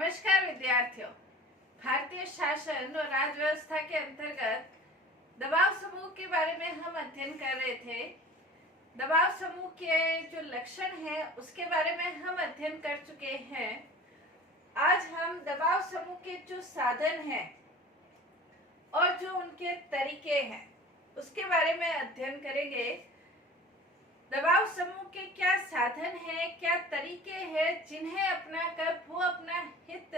नमस्कार विद्यार्थियों। भारतीय शासन और राज व्यवस्था के अंतर्गत दबाव समूह के बारे में हम अध्ययन कर रहे थे। दबाव समूह के जो लक्षण हैं उसके बारे में हम अध्ययन कर चुके हैं। आज हम दबाव समूह के जो साधन हैं और जो उनके तरीके हैं उसके बारे में अध्ययन करेंगे। दबाव समूह के क्या साधन हैं, क्या तरीके हैं जिन्हें अपनाकर वो अपना हित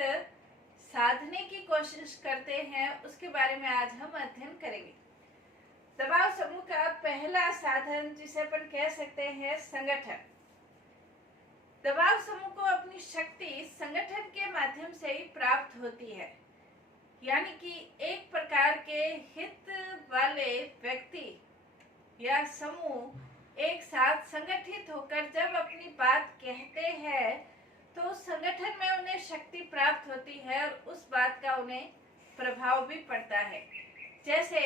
साधने की कोशिश करते हैं, उसके बारे में आज हम अध्ययन करेंगे। दबाव समूह का पहला साधन जिसे अपन कह सकते हैं संगठन। दबाव समूह को अपनी शक्ति संगठन के माध्यम से ही प्राप्त होती है, यानी कि एक प्रकार के हित वाले व्यक्ति या समूह एक साथ संगठित होकर जब अपनी बात कहते हैं तो उस संगठन में उन्हें शक्ति प्राप्त होती है और उस बात का उन्हें प्रभाव भी पड़ता है। जैसे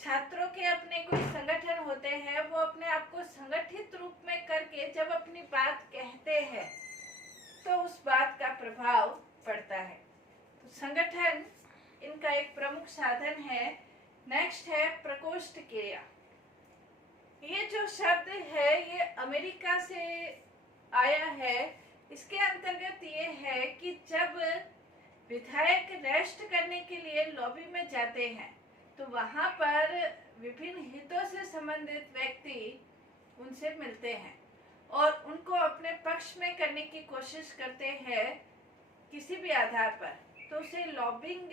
छात्रों के अपने कुछ संगठन होते हैं, वो अपने आप को संगठित रूप में करके जब अपनी बात कहते हैं तो उस बात का प्रभाव पड़ता है। तो संगठन इनका एक प्रमुख साधन है। नेक्स्ट है प्रकोष्ठ क्रिया। ये जो शब्द है ये अमेरिका से आया है। इसके अंतर्गत ये है कि जब विधायक रेस्ट करने के लिए लॉबी में जाते हैं तो वहां पर विभिन्न हितों से संबंधित व्यक्ति उनसे मिलते हैं और उनको अपने पक्ष में करने की कोशिश करते हैं किसी भी आधार पर। तो उसे लॉबिंग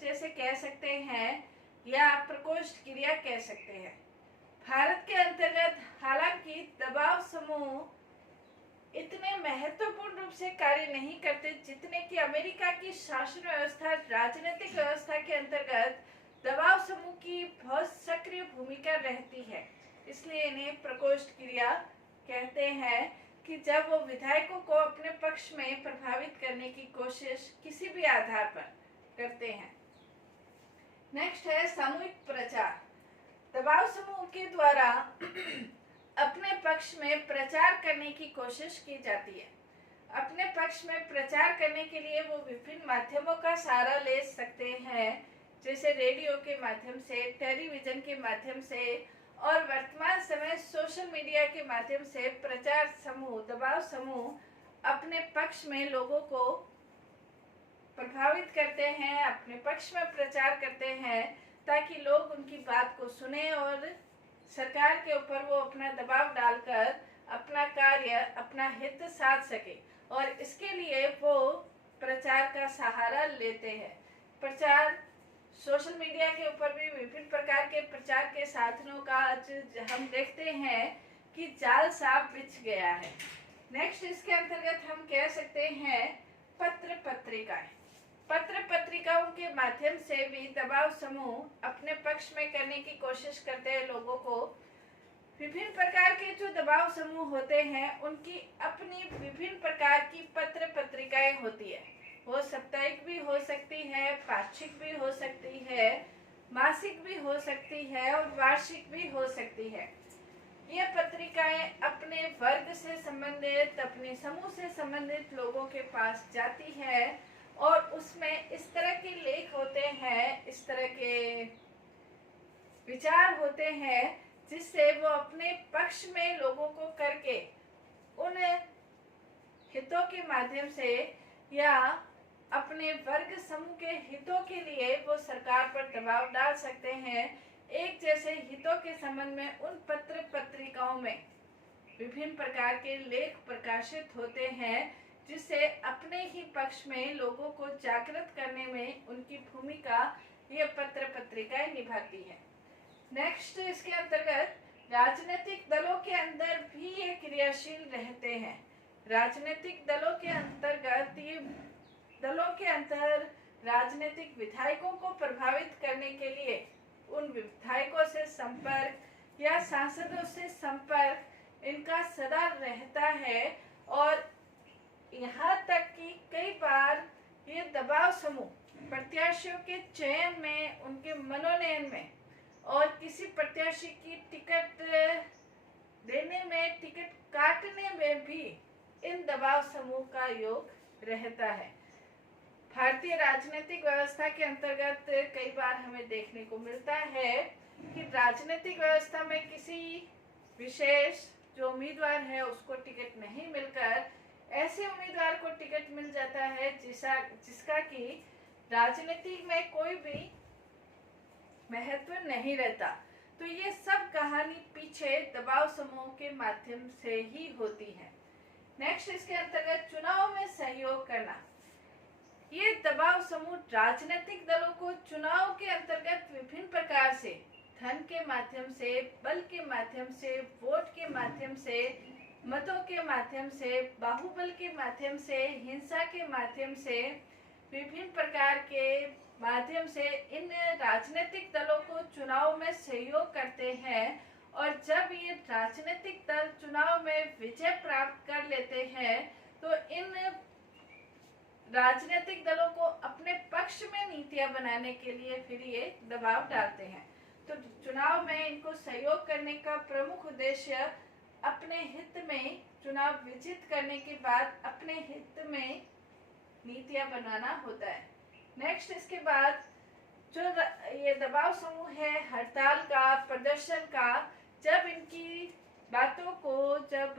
जैसे कह सकते हैं या प्रकोष्ठ क्रिया कह सकते हैं। भारत के अंतर्गत हालांकि दबाव समूह इतने महत्वपूर्ण रूप से कार्य नहीं करते जितने कि अमेरिका की शासन व्यवस्था, राजनीतिक व्यवस्था के अंतर्गत दबाव समूह की बहुत सक्रिय भूमिका रहती है। इसलिए इन्हें प्रकोष्ठ क्रिया कहते हैं कि जब वो विधायकों को अपने पक्ष में प्रभावित करने की कोशिश किसी भी आधार पर करते हैं। नेक्स्ट है सामूहिक प्रचार। दबाव समूह के द्वारा अपने पक्ष में प्रचार करने की कोशिश की जाती है। अपने पक्ष में प्रचार करने के लिए वो विभिन्न माध्यमों का सहारा ले सकते हैं, जैसे रेडियो के माध्यम से, टेलीविजन के माध्यम से और वर्तमान समय सोशल मीडिया के माध्यम से प्रचार समूह, दबाव समूह अपने पक्ष में लोगों को प्रभावित करते हैं, अपने पक्ष में प्रचार करते हैं ताकि लोग उनकी बात को सुने और सरकार के ऊपर वो अपना दबाव डालकर अपना कार्य, अपना हित साध सके। और इसके लिए वो प्रचार का सहारा लेते हैं। प्रचार सोशल मीडिया के ऊपर भी विभिन्न प्रकार के प्रचार के साधनों का आज हम देखते हैं कि जाल साफ बिछ गया है। नेक्स्ट इसके अंतर्गत हम कह सकते हैं पत्र पत्रिकाएं। पत्र पत्रिकाओं के माध्यम से भी दबाव समूह अपने पक्ष में करने की कोशिश करते हैं लोगों को। विभिन्न प्रकार के जो दबाव समूह होते हैं उनकी अपनी विभिन्न प्रकार की पत्र पत्रिकाएं होती है। वो साप्ताहिक भी हो सकती है, पाक्षिक भी हो सकती है, मासिक भी हो सकती है और वार्षिक भी हो सकती है। ये पत्रिकाएं अपने वर्ग से संबंधित, अपने समूह से संबंधित लोगों के पास जाती है और उसमें इस तरह के लेख होते हैं, इस तरह के विचार होते हैं जिससे वो अपने पक्ष में लोगों को करके उन हितों के माध्यम से या अपने वर्ग समूह के हितों के लिए वो सरकार पर दबाव डाल सकते हैं। एक जैसे हितों के संबंध में उन पत्र पत्रिकाओं में विभिन्न प्रकार के लेख प्रकाशित होते हैं जिससे अपने ही पक्ष में लोगों को जागृत करने में उनकी भूमिका ये पत्र पत्रिकाएं निभाती है। नेक्स्ट इसके अंतर्गत राजनीतिक दलों के अंदर भी ये क्रियाशील रहते हैं। राजनीतिक दलों के अंतर्गत ये दलों के अंतर राजनीतिक विधायकों को प्रभावित करने के लिए उन विधायकों से संपर्क या सांसदों से संपर्क इनका सदा रहता है और यहाँ तक कि कई बार ये दबाव समूह प्रत्याशियों के चयन में, उनके मनोनयन में और किसी प्रत्याशी की टिकट देने में, टिकट काटने में भी इन दबाव समूह का योग रहता है। भारतीय राजनीतिक व्यवस्था के अंतर्गत कई बार हमें देखने को मिलता है कि राजनीतिक व्यवस्था में किसी विशेष जो उम्मीदवार है उसको टिकट नहीं मिलकर ऐसे उम्मीदवार को टिकट मिल जाता है जिसका कि राजनीति में कोई भी महत्व नहीं रहता। तो ये सब कहानी पीछे दबाव समूह के माध्यम से ही होती है। नेक्स्ट, इसके अंतर्गत चुनाव में सहयोग करना। ये दबाव समूह राजनीतिक दलों को चुनाव के अंतर्गत विभिन्न प्रकार से धन के माध्यम से, बल के माध्यम से, वोट के माध्यम से, मतों के माध्यम से, बाहुबल के माध्यम से, हिंसा के माध्यम से, विभिन्न प्रकार के माध्यम से इन राजनीतिक दलों को चुनाव में सहयोग करते हैं। और जब ये राजनीतिक दल चुनाव में विजय प्राप्त कर लेते हैं तो इन राजनीतिक दलों को अपने पक्ष में नीतियां बनाने के लिए फिर ये दबाव डालते हैं। तो चुनाव में इनको सहयोग करने का प्रमुख उद्देश्य अपने हित में चुनाव विजित करने के बाद अपने हित में नीतियां बनाना होता है। नेक्स्ट, इसके बाद जो ये दबाव समूह है हड़ताल का, प्रदर्शन का, जब इनकी बातों को जब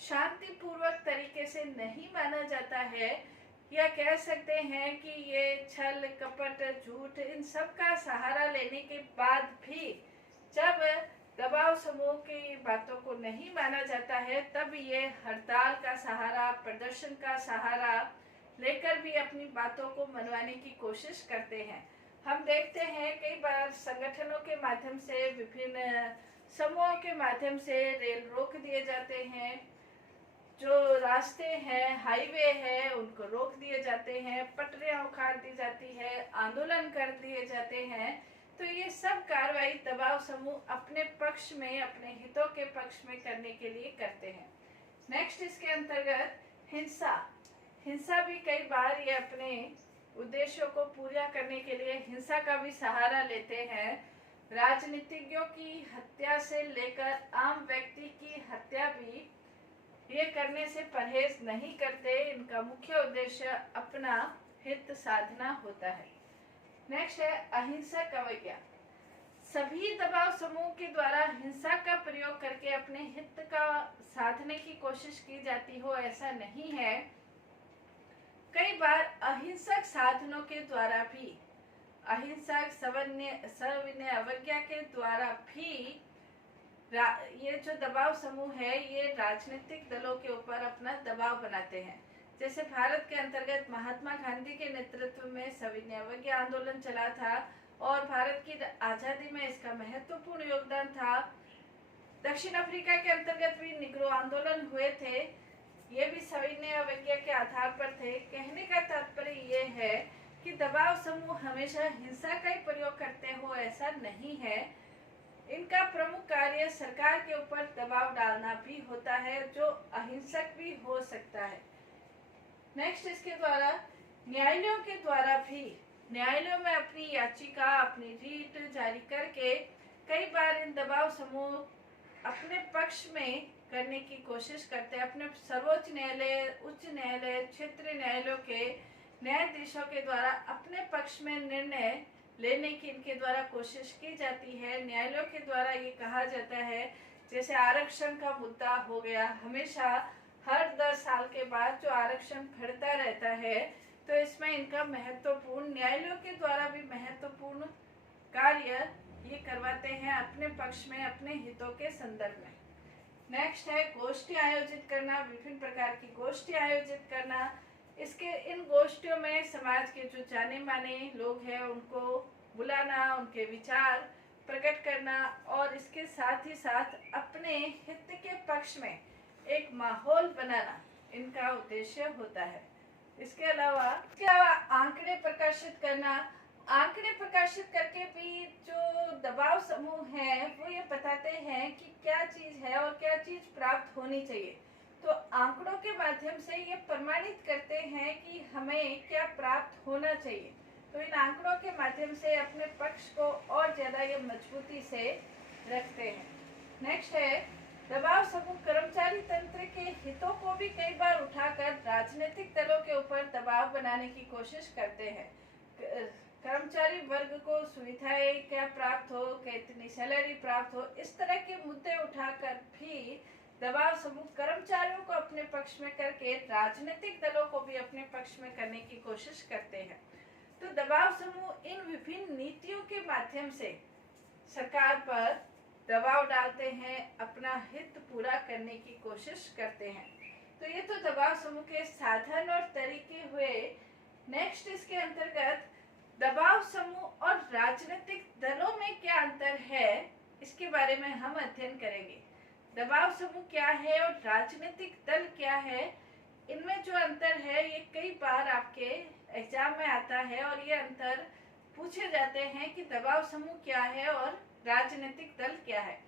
शांतिपूर्वक तरीके से नहीं माना जाता है या कह सकते हैं कि ये छल कपट झूठ इन सब का सहारा लेने के बाद भी जब दबाव समूह की बातों को नहीं माना जाता है तब ये हड़ताल का सहारा, प्रदर्शन का सहारा लेकर भी अपनी बातों को मनवाने की कोशिश करते हैं। हम देखते हैं कई बार संगठनों के माध्यम से, विभिन्न समूहों के माध्यम से रेल रोक दिए जाते हैं, जो रास्ते हैं, हाईवे है, उनको रोक दिए जाते हैं, पटरियां उखाड़ दी जाती है, आंदोलन कर दिए जाते हैं। तो ये सब कार्रवाई दबाव समूह अपने पक्ष में, अपने हितों के पक्ष में करने के लिए करते हैं। नेक्स्ट, इसके अंतर्गत हिंसा भी कई बार ये अपने उद्देश्यों को पूरा करने के लिए हिंसा का भी सहारा लेते हैं। राजनीतिज्ञों की हत्या से लेकर आम व्यक्ति की हत्या भी ये करने से परहेज नहीं करते। इनका मुख्य उद्देश्य अपना हित साधना होता है। नेक्स्ट है अहिंसक अवज्ञा। सभी दबाव समूह के द्वारा हिंसा का प्रयोग करके अपने हित का साधने की कोशिश की जाती हो ऐसा नहीं है। कई बार अहिंसक साधनों के द्वारा भी, अहिंसक सविनय अवज्ञा के द्वारा भी ये जो दबाव समूह है ये राजनीतिक दलों के ऊपर अपना दबाव बनाते हैं। जैसे भारत के अंतर्गत महात्मा गांधी के नेतृत्व में सविनय अवज्ञा आंदोलन चला था और भारत की आज़ादी में इसका महत्वपूर्ण योगदान था। दक्षिण अफ्रीका के अंतर्गत भी निग्रो आंदोलन हुए थे, ये भी सविनय अवज्ञा के आधार पर थे। कहने का तात्पर्य ये है कि दबाव समूह हमेशा हिंसा का ही प्रयोग करते हो ऐसा नहीं है। इनका प्रमुख कार्य सरकार के ऊपर दबाव डालना भी होता है जो अहिंसक भी हो सकता है। नेक्स्ट, इसके द्वारा न्यायालयों के द्वारा भी, न्यायालयों में अपनी याचिका, अपनी रीट जारी करके कई बार इन दबाव समूह अपने पक्ष में करने की कोशिश करते हैं। अपने सर्वोच्च न्यायालय, उच्च न्यायालय, क्षेत्रीय न्यायालयों के न्यायाधीशों के द्वारा अपने पक्ष में निर्णय लेने की इनके द्वारा कोशिश की जाती है। न्यायालयों के द्वारा ये कहा जाता है, जैसे आरक्षण का मुद्दा हो गया, हमेशा हर 10 साल के बाद जो आरक्षण फिरता रहता है, तो इसमें इनका महत्वपूर्ण, न्यायालयों के द्वारा भी महत्वपूर्ण कार्य ये करवाते हैं अपने पक्ष में, अपने हितों के संदर्भ में। नेक्स्ट है गोष्ठी आयोजित करना, विभिन्न प्रकार की गोष्ठी आयोजित करना। इन गोष्ठियों में समाज के जो जाने माने लोग हैं उनको बुलाना, उनके विचार प्रकट करना और इसके साथ ही साथ अपने हित के पक्ष में एक माहौल बनाना इनका उद्देश्य होता है। इसके अलावा आंकड़े प्रकाशित करना। आंकड़े प्रकाशित करके भी जो दबाव समूह है वो ये बताते हैं कि क्या चीज है और क्या चीज प्राप्त होनी चाहिए। तो आंकड़ों के माध्यम से ये प्रमाणित करते हैं कि हमें क्या प्राप्त होना चाहिए। तो इन आंकड़ों के माध्यम से अपने पक्ष को और ज्यादा ये मजबूती से रखते हैं। नेक्स्ट है दबाव समूह कर्मचारी तंत्र के हितों को भी कई बार उठाकर राजनीतिक दलों के ऊपर दबाव बनाने की कोशिश करते हैं। कर्मचारी वर्ग को सुविधाएं क्या प्राप्त हो, कितनी सैलरी प्राप्त हो, इस तरह के मुद्दे उठाकर भी दबाव समूह कर्मचारियों को अपने पक्ष में करके राजनीतिक दलों को भी अपने पक्ष में करने की कोशिश करते हैं। तो दबाव समूह इन विभिन्न नीतियों के माध्यम से सरकार पर दबाव डालते हैं, अपना हित पूरा करने की कोशिश करते हैं। तो ये तो दबाव समूह के साधन और तरीके हुए। नेक्स्ट इसके अंतर्गत दबाव समूह और राजनीतिक दलों में क्या अंतर है, इसके बारे में हम अध्ययन करेंगे। दबाव समूह क्या है और राजनीतिक दल क्या है, इनमें जो अंतर है ये कई बार आपके एग्जाम में आता है और ये अंतर पूछे जाते हैं कि दबाव समूह क्या है और राजनीतिक दल क्या है।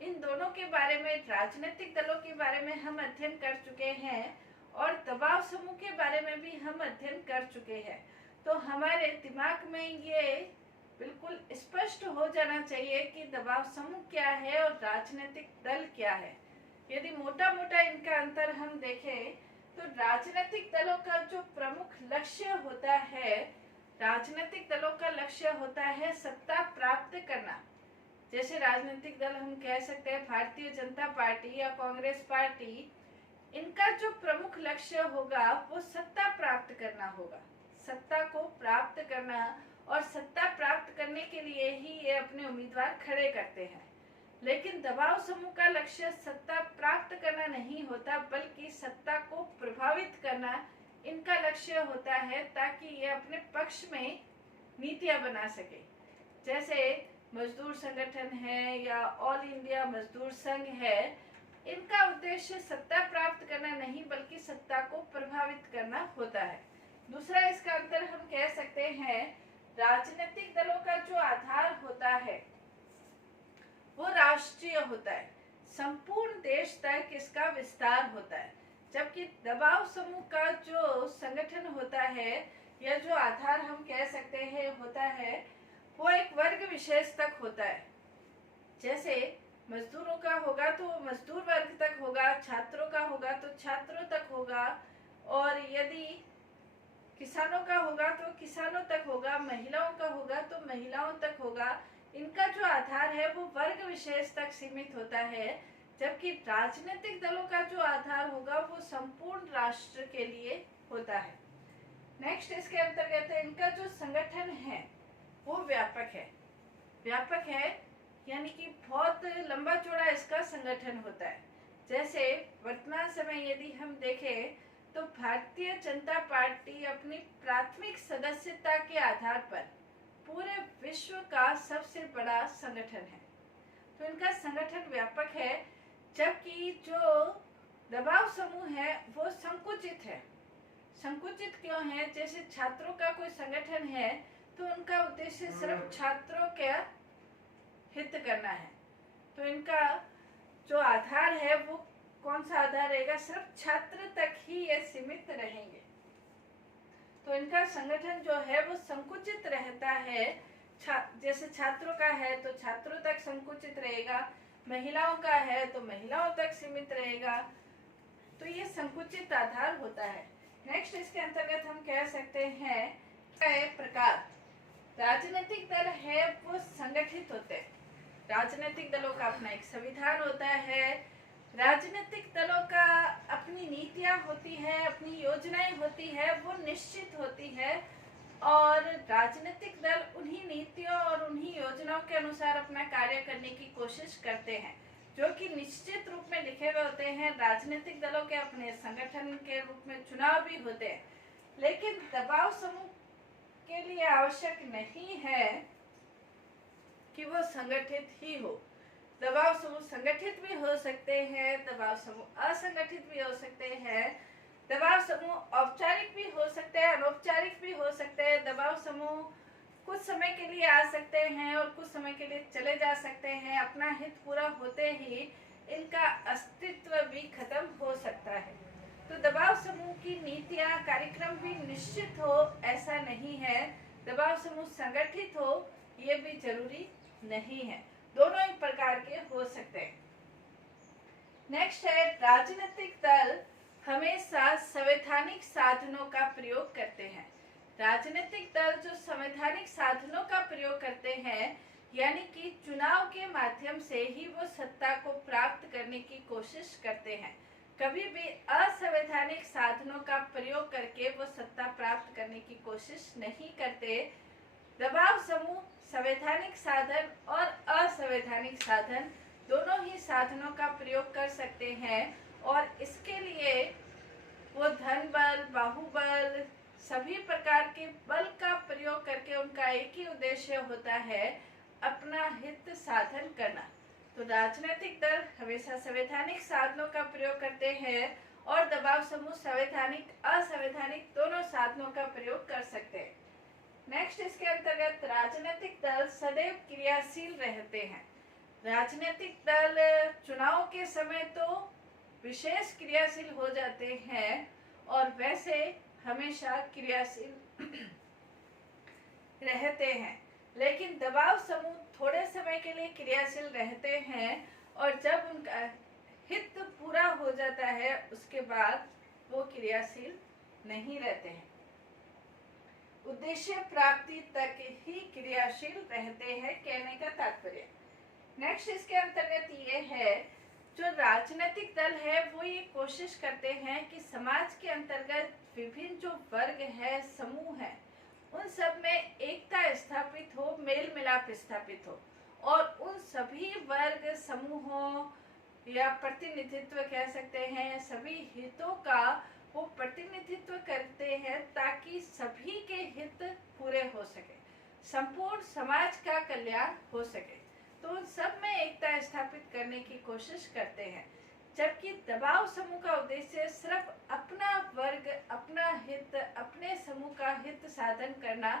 इन दोनों के बारे में, राजनीतिक दलों के बारे में हम अध्ययन कर चुके हैं और दबाव समूह के बारे में भी हम अध्ययन कर चुके हैं। तो हमारे दिमाग में ये बिल्कुल स्पष्ट हो जाना चाहिए कि दबाव समूह क्या है और राजनीतिक दल क्या है। यदि मोटा मोटा इनका अंतर हम देखें तो राजनीतिक दलों का जो प्रमुख लक्ष्य होता है, राजनीतिक दलों का लक्ष्य होता है सत्ता प्राप्त करना। जैसे राजनीतिक दल हम कह सकते हैं भारतीय जनता पार्टी या कांग्रेस पार्टी, इनका जो प्रमुख लक्ष्य होगा वो सत्ता प्राप्त करना होगा, सत्ता को प्राप्त करना, और सत्ता प्राप्त करने के लिए ही ये अपने उम्मीदवार खड़े करते हैं। लेकिन दबाव समूह का लक्ष्य सत्ता प्राप्त करना नहीं होता, बल्कि सत्ता को प्रभावित करना इनका लक्ष्य होता है, ताकि ये अपने पक्ष में नीतियां बना सके। जैसे मजदूर संगठन है या ऑल इंडिया मजदूर संघ है, इनका उद्देश्य सत्ता प्राप्त करना नहीं बल्कि सत्ता को प्रभावित करना होता है। दूसरा इसका अंतर हम कह सकते हैं, राजनीतिक दलों का जो आधार होता है वो राष्ट्रीय होता है, संपूर्ण देश तक इसका विस्तार होता है। जबकि दबाव समूह का जो संगठन होता है या जो आधार हम कह सकते हैं होता है, वो एक वर्ग विशेष तक होता है। जैसे मजदूरों का होगा तो मजदूर वर्ग तक होगा, छात्रों का होगा तो छात्रों तक होगा, और यदि किसानों का होगा तो किसानों तक होगा, महिलाओं का होगा तो महिलाओं तक होगा। इनका जो आधार है वो वर्ग विशेष तक सीमित होता है, जबकि राजनीतिक दलों का जो आधार होगा वो संपूर्ण राष्ट्र के लिए होता है। नेक्स्ट इसके अंतर्गत इनका जो संगठन है वो व्यापक है। व्यापक है यानी कि बहुत लंबा चौड़ा इसका संगठन होता है। जैसे वर्तमान समय यदि हम देखें तो भारतीय जनता पार्टी अपनी प्राथमिक सदस्यता के आधार पर पूरे विश्व का सबसे बड़ा संगठन है। तो इनका संगठन व्यापक है, जबकि जो दबाव समूह है वो संकुचित है। संकुचित क्यों है? जैसे छात्रों का कोई संगठन है तो उनका उद्देश्य सिर्फ छात्रों के हित करना है, तो इनका जो आधार है वो कौन सा आधार रहेगा? सिर्फ छात्र तक ही ये सीमित रहेंगे। तो इनका संगठन जो है वो संकुचित रहता है। जैसे छात्रों का है तो छात्रों तक संकुचित रहेगा, महिलाओं का है तो महिलाओं तक सीमित रहेगा। तो ये संकुचित आधार होता है। नेक्स्ट इसके अंतर्गत हम कह सकते हैं प्रकार। राजनीतिक दल है वो संगठित होते हैं। राजनीतिक दलों का अपना एक संविधान होता है, राजनीतिक दलों का अपनी नीतियां होती है, अपनी योजनाएं होती है, वो निश्चित होती है, और राजनीतिक दल उन्हीं नीतियों और उन्हीं योजनाओं के अनुसार अपना कार्य करने की कोशिश करते हैं, जो कि निश्चित रूप में लिखे हुए होते हैं। राजनीतिक दलों के अपने संगठन के रूप में चुनाव भी होते हैं, लेकिन दबाव समूह के लिए आवश्यक नहीं है कि वो संगठित ही हो। दबाव समूह संगठित भी हो सकते हैं, दबाव समूह असंगठित भी हो सकते हैं, दबाव समूह औपचारिक भी हो सकते हैं, अनौपचारिक भी हो सकते हैं। दबाव समूह कुछ समय के लिए आ सकते हैं और कुछ समय के लिए चले जा सकते हैं। अपना हित पूरा होते ही इनका अस्तित्व भी खत्म हो सकता है। तो दबाव समूह की नीतियां, कार्यक्रम भी निश्चित हो ऐसा नहीं है। दबाव समूह संगठित हो ये भी जरूरी नहीं है। दोनों एक प्रकार के हो सकते हैं। नेक्स्ट है राजनीतिक दल हमेशा संवैधानिक साधनों का प्रयोग करते हैं। राजनीतिक दल जो संवैधानिक साधनों का प्रयोग करते हैं, यानी कि चुनाव के माध्यम से ही वो सत्ता को प्राप्त करने की कोशिश करते हैं। कभी भी असंवैधानिक साधनों का प्रयोग करके वो सत्ता प्राप्त करने की कोशिश नहीं करते। दबाव समूह संवैधानिक साधन और असंवैधानिक साधन दोनों ही साधनों का प्रयोग कर सकते हैं, और इसके लिए वो धन बल, बाहुबल, सभी प्रकार के बल का प्रयोग करके उनका एक ही उद्देश्य होता है, अपना हित साधन करना। तो राजनीतिक दल हमेशा संवैधानिक साधनों का प्रयोग करते हैं और दबाव समूह संवैधानिक असंवैधानिक दोनों साधनों का प्रयोग कर सकते हैं। नेक्स्ट इसके अंतर्गत राजनीतिक दल सदैव क्रियाशील रहते हैं। राजनीतिक दल चुनाव के समय तो विशेष क्रियाशील हो जाते हैं और वैसे हमेशा क्रियाशील रहते हैं, लेकिन दबाव समूह थोड़े समय के लिए क्रियाशील रहते हैं और जब उनका हित पूरा हो जाता है उसके बाद वो क्रियाशील नहीं रहते हैं। उद्देश्य प्राप्ति तक ही क्रियाशील रहते हैं, कहने का तात्पर्य। नेक्स्ट इसके अंतर्गत ये है, जो राजनीतिक दल है वो ये कोशिश करते हैं कि समाज के अंतर्गत विभिन्न जो वर्ग है, समूह है, उन सब में एकता स्थापित हो, मेल मिलाप स्थापित हो, और उन सभी वर्ग समूहों या प्रतिनिधित्व कह सकते हैं, सभी हितों का वो प्रतिनिधित्व करते हैं ताकि सभी के हित पूरे हो सके, संपूर्ण समाज का कल्याण हो सके। तो उन सब में एकता स्थापित करने की कोशिश करते हैं, जबकि दबाव समूह का उद्देश्य सिर्फ अपना वर्ग, अपना हित, अपने समूह का हित साधन करना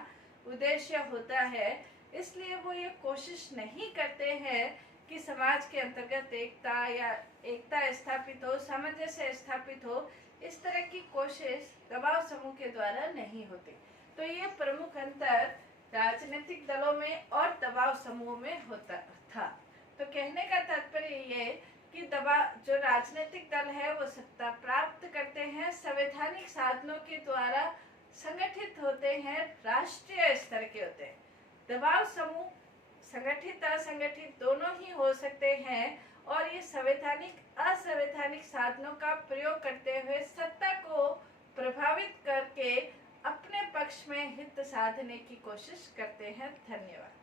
उद्देश्य होता है। इसलिए वो ये कोशिश नहीं करते हैं कि समाज के अंतर्गत एकता स्थापित हो, सामंजस्य स्थापित हो। इस तरह की कोशिश दबाव समूह के द्वारा नहीं होती। तो ये प्रमुख अंतर राजनीतिक दलों में और दबाव समूह में होता था। तो कहने का तात्पर्य ये कि जो राजनीतिक दल है वो सत्ता प्राप्त करते हैं, संवैधानिक साधनों के द्वारा संगठित होते हैं, राष्ट्रीय स्तर के होते हैं। दबाव समूह संगठित असंगठित दोनों ही हो सकते हैं और ये संवैधानिक असंवैधानिक साधनों का प्रयोग करते हुए सत्ता को प्रभावित करके अपने पक्ष में हित साधने की कोशिश करते हैं। धन्यवाद।